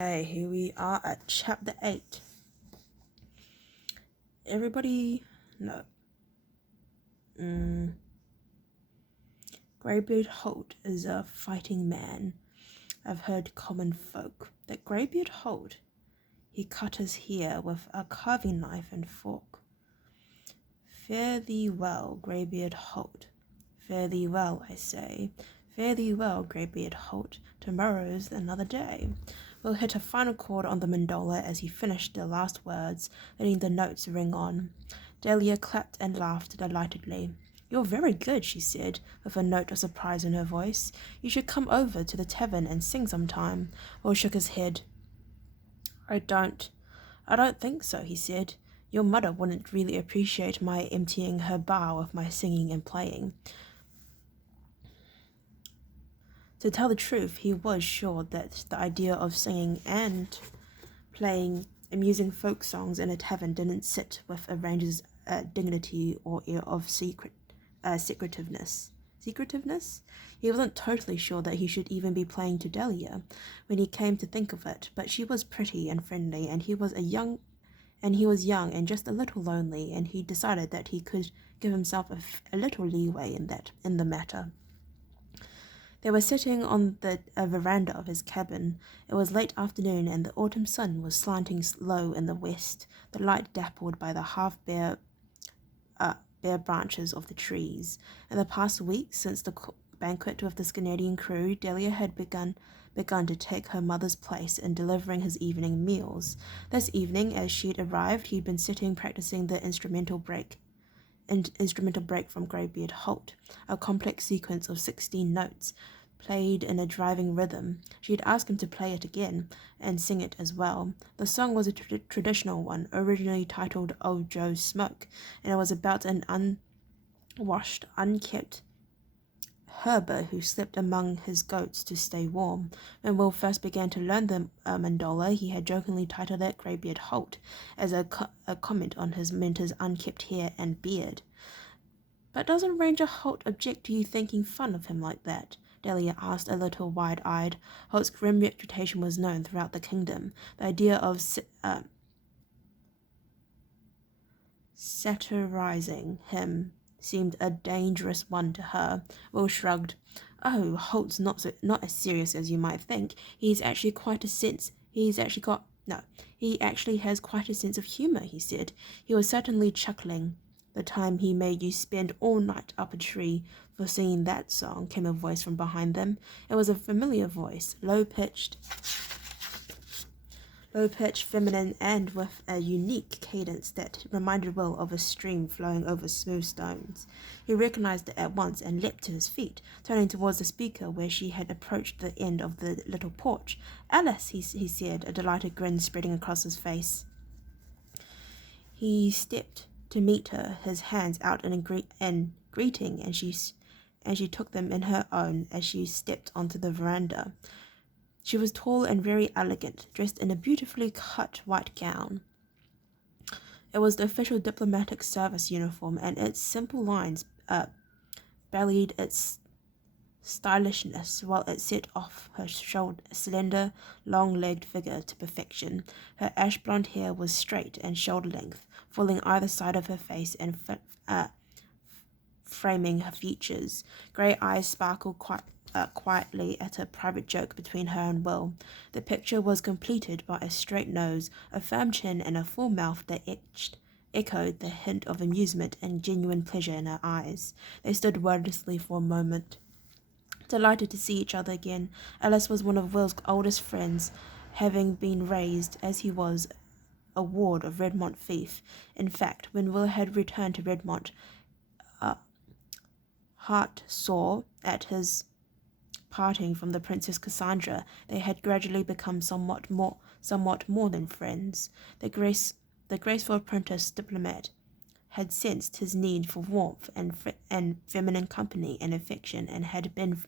Okay, here we are at chapter 8. Everybody, no. Greybeard Holt is a fighting man. I've heard common folk that Greybeard Holt, he cut his hair with a carving knife and fork. Fare thee well, Greybeard Holt. Fare thee well, I say. Fare thee well, Greybeard Holt. Tomorrow's another day. Will hit a final chord on the mandola as he finished the last words, letting the notes ring on. Dahlia clapped and laughed delightedly. You're very good, she said, with a note of surprise in her voice. You should come over to the tavern and sing sometime. Will shook his head. I don't think so, he said. Your mother wouldn't really appreciate my emptying her bar with my singing and playing. To tell the truth, he was sure that the idea of singing and playing amusing folk songs in a tavern didn't sit with a ranger's dignity or air of secretiveness. Secretiveness? He wasn't totally sure that he should even be playing to Dahlia when he came to think of it, but she was pretty and friendly, and he was young and just a little lonely, and he decided that he could give himself a little leeway in the matter. They were sitting on the veranda of his cabin. It was late afternoon, and the autumn sun was slanting low in the west, the light dappled by the half-bare bare branches of the trees. In the past week, since the banquet with the Canadian crew, Dahlia had begun to take her mother's place in delivering his evening meals. This evening, as she'd arrived, he'd been sitting practicing the instrumental break from Greybeard Holt, a complex sequence of 16 notes, played in a driving rhythm. She'd asked him to play it again, and sing it as well. The song was a traditional one, originally titled Old Joe's Smoke, and it was about an unwashed, unkempt herber who slept among his goats to stay warm. When Will first began to learn the mandola, he had jokingly titled it Greybeard Holt, as a comment on his mentor's unkempt hair and beard. But doesn't Ranger Holt object to you thinking fun of him like that? Dahlia asked, a little wide-eyed. Holt's grim reputation was known throughout the kingdom. The idea of satirizing him seemed a dangerous one to her. Will shrugged. Oh, Holt's not as serious as you might think. He actually has quite a sense of humor, he said. He was certainly chuckling. The time he made you spend all night up a tree for singing that song, came a voice from behind them. It was a familiar voice, low-pitched, feminine, and with a unique cadence that reminded Will of a stream flowing over smooth stones. He recognized it at once and leapt to his feet, turning towards the speaker where she had approached the end of the little porch. Alice, he said, a delighted grin spreading across his face. He stepped to meet her, his hands out in greeting, and she took them in her own as she stepped onto the veranda. She was tall and very elegant, dressed in a beautifully cut white gown. It was the official diplomatic service uniform, and its simple lines belied its stylishness, while it set off her slender, long-legged figure to perfection. Her ash-blonde hair was straight and shoulder-length, falling either side of her face and framing her features. Grey eyes sparkled quietly at a private joke between her and Will. The picture was completed by a straight nose, a firm chin, and a full mouth that echoed the hint of amusement and genuine pleasure in her eyes. They stood wordlessly for a moment, delighted to see each other again. Alice was one of Will's oldest friends, having been raised as he was a ward of Redmont fief. In fact, when Will had returned to Redmont, heart sore at his parting from the Princess Cassandra, they had gradually become somewhat more than friends. The graceful apprentice diplomat had sensed his need for warmth and feminine company and affection, and had been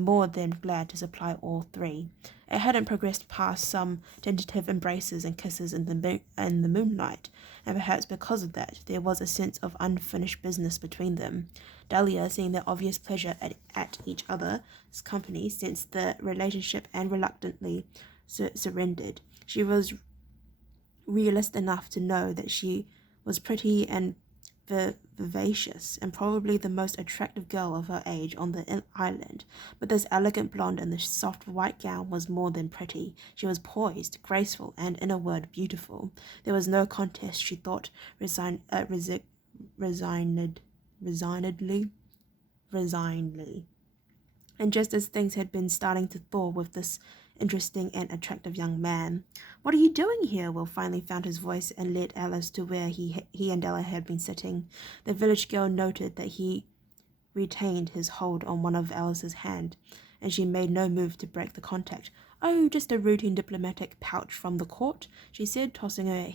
more than glad to supply all three. It hadn't progressed past some tentative embraces and kisses in the moonlight, and perhaps because of that, there was a sense of unfinished business between them. Dahlia, seeing their obvious pleasure at each other's company, sensed the relationship and reluctantly surrendered. She was realist enough to know that she was pretty and vivacious, and probably the most attractive girl of her age on the island. But this elegant blonde in the soft white gown was more than pretty. She was poised, graceful, and, in a word, beautiful. There was no contest, she thought, resignedly. And just as things had been starting to thaw with this interesting and attractive young man. "What are you doing here?" Will finally found his voice and led Alice to where he and Della had been sitting. The village girl noted that he retained his hold on one of Alice's hand, and she made no move to break the contact. "Oh, just a routine diplomatic pouch from the court," she said, tossing her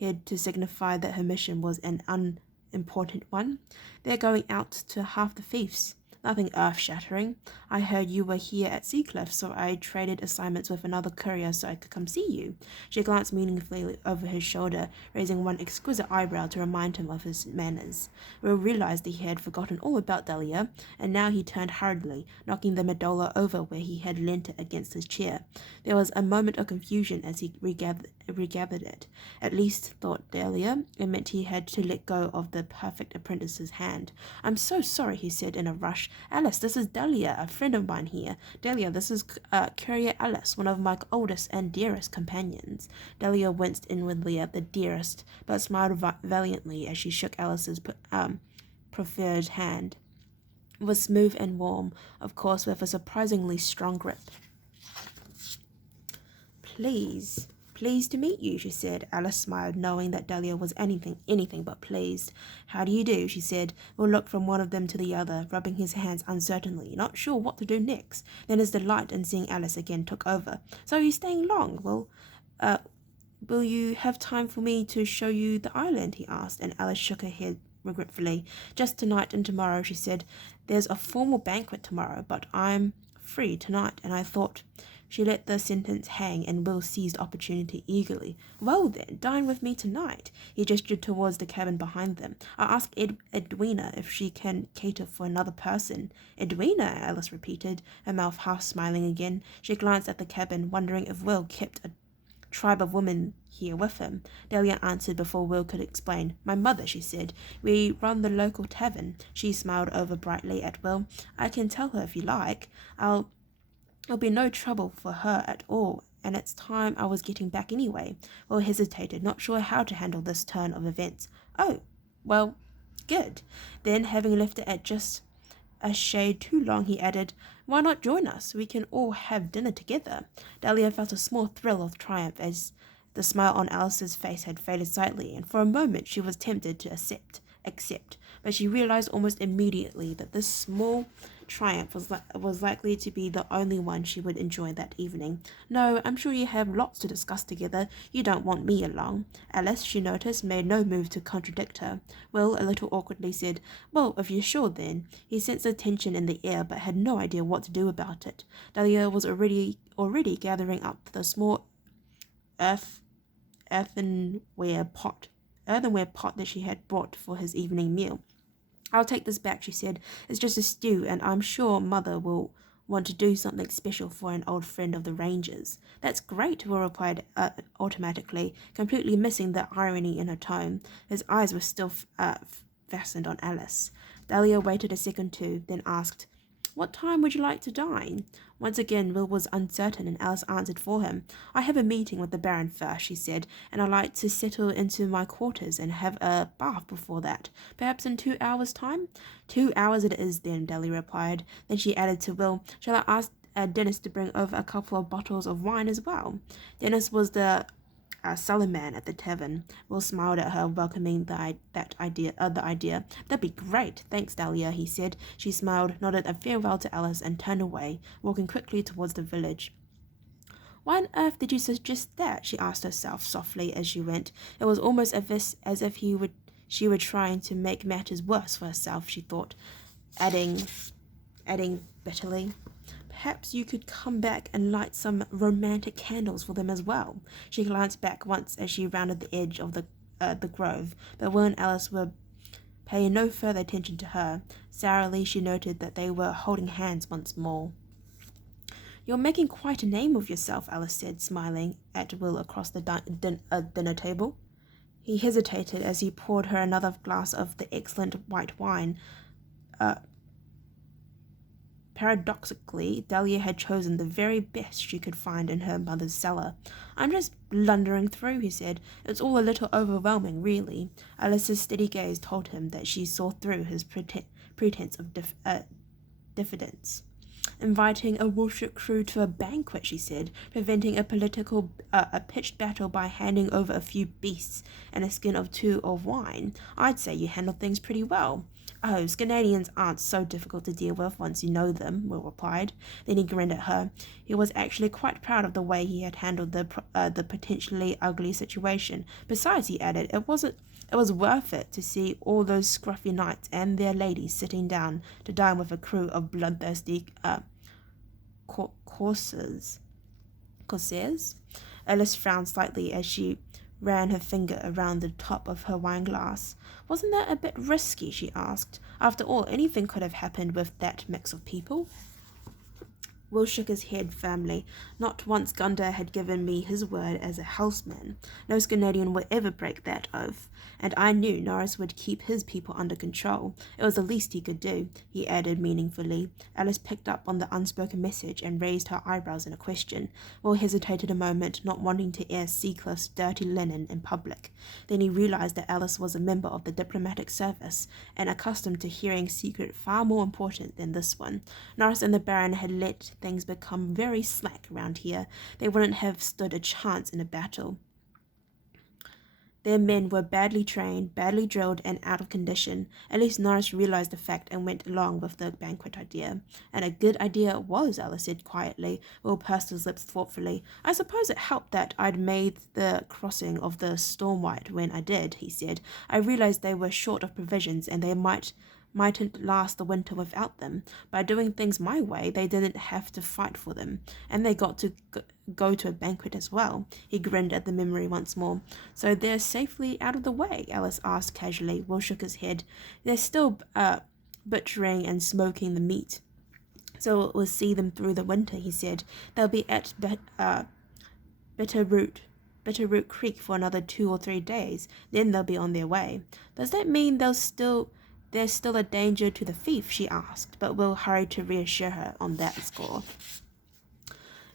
head to signify that her mission was an unimportant one. "They're going out to half the fiefs. Nothing earth-shattering. I heard you were here at Seacliff, so I traded assignments with another courier so I could come see you." She glanced meaningfully over his shoulder, raising one exquisite eyebrow to remind him of his manners. Will realized that he had forgotten all about Dahlia, and now he turned hurriedly, knocking the medola over where he had leant it against his chair. There was a moment of confusion as he regathered it. At least, thought Dahlia, it meant he had to let go of the perfect apprentice's hand. "I'm so sorry," he said in a rush. "Alice, this is Dahlia, a friend of mine here. Dahlia, this is Courier Alice, one of my oldest and dearest companions." Dahlia winced inwardly at the dearest, but smiled valiantly as she shook Alice's proffered hand. It was smooth and warm, of course, with a surprisingly strong grip. Pleased to meet you," she said. Alice smiled, knowing that Dahlia was anything but pleased. "How do you do?" she said. Will looked from one of them to the other, rubbing his hands uncertainly, not sure what to do next. Then his delight in seeing Alice again took over. "So you're staying long? Will you have time for me to show you the island?" he asked, and Alice shook her head regretfully. "Just tonight and tomorrow," she said. "There's a formal banquet tomorrow, but I'm free tonight, and I thought—" She let the sentence hang, and Will seized opportunity eagerly. "Well then, dine with me tonight." He gestured towards the cabin behind them. "I'll ask Edwina if she can cater for another person." "Edwina?" Alice repeated, her mouth half smiling again. She glanced at the cabin, wondering if Will kept a tribe of women here with him. Dahlia answered before Will could explain. "My mother," she said. "We run the local tavern." She smiled over brightly at Will. "I can tell her if you like. It'll be no trouble for her at all, and it's time I was getting back anyway." Will hesitated, not sure how to handle this turn of events. "Oh, well, good." Then, having left it at just a shade too long, he added, "Why not join us? We can all have dinner together." Dahlia felt a small thrill of triumph as the smile on Alice's face had faded slightly, and for a moment she was tempted to accept, but she realized almost immediately that this small triumph was likely to be the only one she would enjoy that evening. "No, I'm sure you have lots to discuss together. You don't want me along." Alice, she noticed, made no move to contradict her. Will, a little awkwardly, said, "Well, if you're sure then." He sensed the tension in the air, but had no idea what to do about it. Dahlia was already gathering up the small earthenware pot that she had brought for his evening meal. "I'll take this back," she said. "It's just a stew, and I'm sure Mother will want to do something special for an old friend of the Rangers." "That's great," Will replied automatically, completely missing the irony in her tone. His eyes were still fastened on Alice. Dahlia waited a second too, then asked, "What time would you like to dine?" Once again Will was uncertain, and Alice answered for him. "I have a meeting with the Baron first," she said, "and I'd like to settle into my quarters and have a bath before that. Perhaps in 2 hours' time?" "2 hours it is then," Dahlia replied. Then she added to Will, "Shall I ask Dennis to bring over a couple of bottles of wine as well?" Dennis was the sullen man at the tavern. Will smiled at her, welcoming the idea. "That'd be great. Thanks, Dahlia," he said. She smiled, nodded a farewell to Alice, and turned away, walking quickly towards the village. "Why on earth did you suggest that?" she asked herself softly as she went. It was almost as if she were trying to make matters worse for herself, she thought, adding bitterly, "Perhaps you could come back and light some romantic candles for them as well." She glanced back once as she rounded the edge of the grove, but Will and Alice were paying no further attention to her. Sourly she noted that they were holding hands once more. You're making quite a name of yourself, Alice said, smiling at Will across the dinner table. He hesitated as he poured her another glass of the excellent white wine. Paradoxically, Dahlia had chosen the very best she could find in her mother's cellar. I'm just blundering through, he said. It's all a little overwhelming, really. Alice's steady gaze told him that she saw through his pretense of diffidence. Inviting a Wiltshire crew to a banquet, she said, preventing a pitched battle by handing over a few beasts and a skin or two of wine. I'd say you handled things pretty well. Oh, Scandinavians aren't so difficult to deal with once you know them, Will replied. Then he grinned at her. He was actually quite proud of the way he had handled the potentially ugly situation. Besides, he added, it was worth it to see all those scruffy knights and their ladies sitting down to dine with a crew of bloodthirsty corsairs. Alice frowned slightly as she ran her finger around the top of her wineglass. Wasn't that a bit risky, she asked. After all, anything could have happened with that mix of people. Will shook his head firmly. Not once Gunda had given me his word as a houseman. No Scandinavian would ever break that oath. And I knew Norris would keep his people under control. It was the least he could do, he added meaningfully. Alice picked up on the unspoken message and raised her eyebrows in a question. Will hesitated a moment, not wanting to air Seacliff's dirty linen in public. Then he realized that Alice was a member of the diplomatic service, and accustomed to hearing secret far more important than this one. Norris and the Baron had let things become very slack around here. They wouldn't have stood a chance in a battle. Their men were badly trained, badly drilled, and out of condition. At least Norris realized the fact and went along with the banquet idea. And a good idea it was, Alice said quietly. Will pursed his lips thoughtfully. I suppose it helped that I'd made the crossing of the Stormwight when I did, he said. I realized they were short of provisions and they mightn't last the winter without them. By doing things my way, they didn't have to fight for them, and they got to go to a banquet as well. He grinned at the memory once more. So they're safely out of the way? Alice asked casually. Will shook his head. They're still butchering and smoking the meat, so it will see them through the winter, he said. They'll be at Bitterroot Creek for another 2 or 3 days. Then they'll be on their way. Does that mean there's still a danger to the thief? She asked, but Will hurried to reassure her on that score.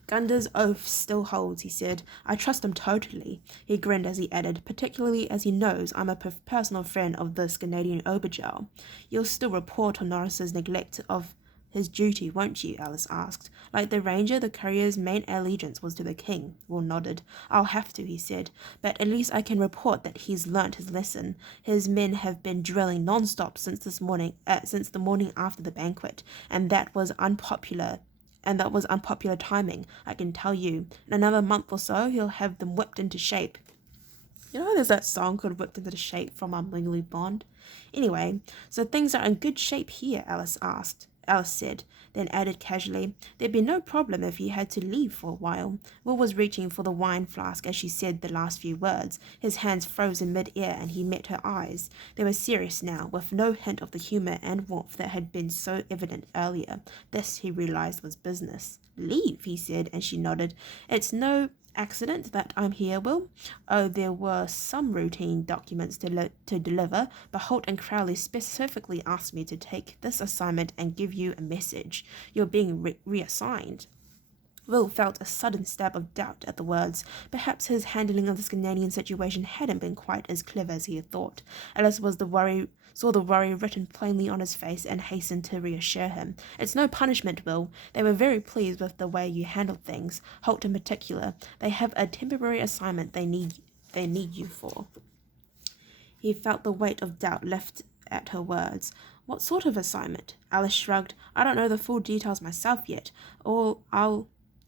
Gunda's oath still holds, he said. I trust him totally. He grinned as he added, particularly as he knows I'm a personal friend of this Canadian Obergel. You'll still report on Norris's neglect of his duty, won't you? Alice asked. Like the ranger, the courier's main allegiance was to the king. Will nodded. I'll have to, he said, but at least I can report that he's learnt his lesson. His men have been drilling non-stop since the morning after the banquet, and that was unpopular timing, I can tell you. In another month or so, he'll have them whipped into shape. You know, there's that song called Whipped into Shape from Legally Blonde. Anyway, so things are in good shape here, Alice said, then added casually, there'd be no problem if he had to leave for a while. Will was reaching for the wine flask as she said the last few words. His hands froze in mid-air and he met her eyes. They were serious now, with no hint of the humour and warmth that had been so evident earlier. This, he realized, was business. Leave, he said, and she nodded. It's no accident that I'm here, Will. Oh, there were some routine documents to deliver, but Holt and Crowley specifically asked me to take this assignment and give you a message. You're being reassigned. Will felt a sudden stab of doubt at the words. Perhaps his handling of this Canadian situation hadn't been quite as clever as he had thought. Alice saw the worry written plainly on his face and hastened to reassure him. It's no punishment, Will. They were very pleased with the way you handled things, Holt in particular. They have a temporary assignment they need you for. He felt the weight of doubt lift at her words. What sort of assignment? Alice shrugged. I don't know the full details myself yet.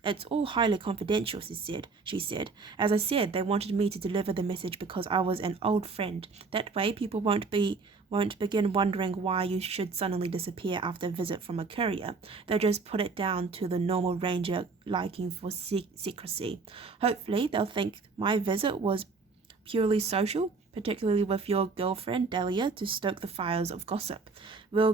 It's all highly confidential, she said. As I said, they wanted me to deliver the message because I was an old friend. That way people won't begin wondering why you should suddenly disappear after a visit from a courier. They'll just put it down to the normal ranger liking for secrecy. Hopefully they'll think my visit was purely social, particularly with your girlfriend Dahlia, to stoke the fires of gossip. Will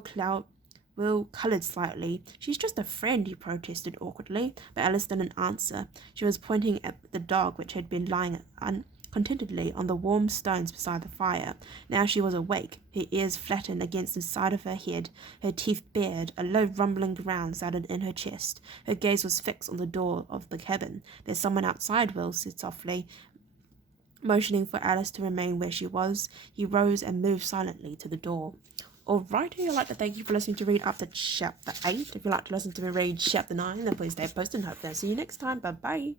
Will coloured slightly. She's just a friend, he protested awkwardly, but Alice didn't answer. She was pointing at the dog, which had been lying contentedly on the warm stones beside the fire. Now she was awake, her ears flattened against the side of her head, her teeth bared. A low rumbling ground sounded in her chest. Her gaze was fixed on the door of the cabin. There's someone outside, Will said softly, motioning for Alice to remain where she was. He rose and moved silently to the door. Alrighty, I'd like to thank you for listening to read up to chapter 8. If you'd like to listen to me read chapter 9, then please stay posted and hope to see you next time. Bye bye.